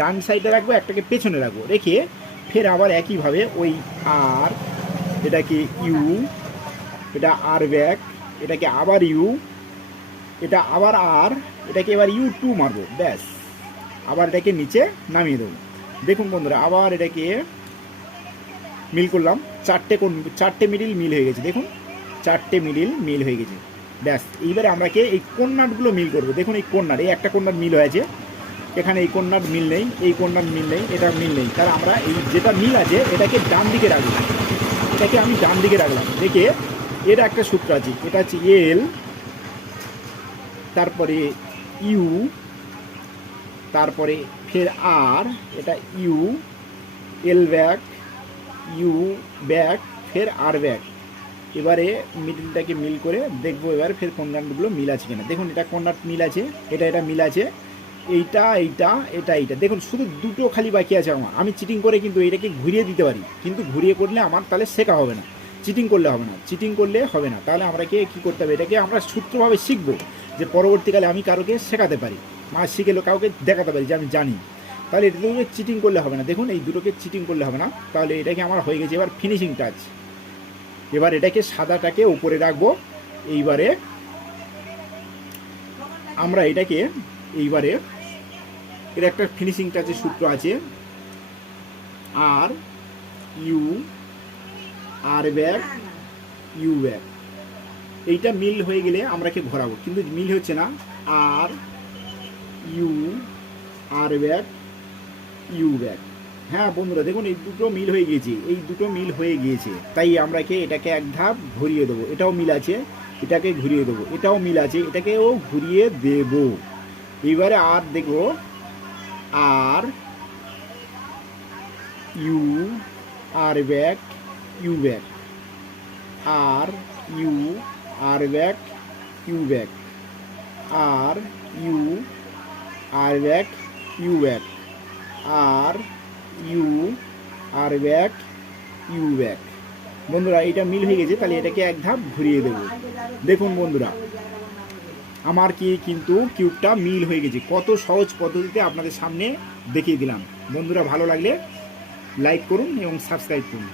ডান সাইডে রাখবো, একটাকে পেছনে রাখবো, রেখে ফের আবার একইভাবে ওই আর, এটাকে ইউ, এটা আর ব্যাক, এটাকে আবার ইউ, এটা আবার আর, এটাকে এবার ইউ টু মারবো, ব্যাস। আবার এটাকে নিচে নামিয়ে দেবো। দেখুন বন্ধুরা, আবার এটাকে মিল করলাম, চারটে মিডিল মিল হয়ে গেছে। দেখুন চারটে মিডিল মিল হয়ে গেছে, ব্যাস। এইবারে আমরা এই কর্নারগুলো মিল করবো। দেখুন এই কর্নার, এই একটা কর্নার মিল হয়েছে, এখানে এই কর্নার মিল নেই, এই কর্নার মিল নেই, এটা মিল নেই। তাহলে আমরা এই যেটা মিল আছে এটাকে ডান দিকে রাখলাম, এটাকে আমি ডান দিকে রাখলাম, দেখে এর একটা সূত্র আছে, এটা হচ্ছে এল, তারপরে ইউ, তারপরে ফের আর, এটা U, L back, U back, ফের আর ব্যাক। এবারে মিডিলটাকে মিল করে দেখবো এবার ফের কর্নারগুলো মিল আছে কিনা। দেখুন এটা কর্নার মিল আছে, এটা মিল আছে, এইটা এইটা। দেখুন শুধু দুটো খালি বাকি আছে আমার। আমি চিটিং করে কিন্তু এইটাকে ঘুরিয়ে দিতে পারি, কিন্তু ঘুরিয়ে করলে আমার তাহলে শেখা হবে না, চিটিং করলে হবে না। তাহলে আমরাকে কী করতে হবে, এটাকে আমরা সূত্রভাবে শিখবো, যে পরবর্তীকালে আমি কারোকে শেখাতে পারি, শিখেলো কাউকে দেখাতে পারি যে আমি জানি। তাহলে এটা দুটোকে চিটিং করলে হবে না। দেখুন এই দুটোকে চিটিং করলে হবে না। তাহলে এটাকে আমার হয়ে গেছে এবার ফিনিশিং টাচ। এবার এটাকে সাদাটাকে উপরে রাখবো। এইবারে আমরা এটাকে এইবারে এর একটা ফিনিশিং টাচের সূত্র আছে, R U, R back, U back. এইটা মিল হয়ে গেলে আমরা কে ঘোরাবো, কিন্তু মিল হচ্ছে না। R U, R back, U back. হ্যাঁ বন্ধুরা দেখুন এই দুটো মিল হয়ে গিয়েছে, তাই আমরা এটাকে এক ধাপ ঘুরিয়ে দেবো। এটাও মিল আছে, এটাকে ঘুরিয়ে দেবো, এটাও মিল আছে, এটাকেও ঘুরিয়ে দেব। এবারে আর দেখবো, R U, R back, U back, R U, R back, U back, R U, R back, U back, R U, R back, U back. বন্ধুরা এটা মিল হয়ে গেছে, তাহলে এটাকে এক ধাপ ঘুরিয়ে দেব। দেখুন বন্ধুরা আমার কিন্তু কিউবটা মিল হয়ে গেছে। কত সহজ পদ্ধতিতে আপনাদের সামনে দেখিয়ে দিলাম। বন্ধুরা ভালো লাগলে লাইক করুন এবং সাবস্ক্রাইব করুন।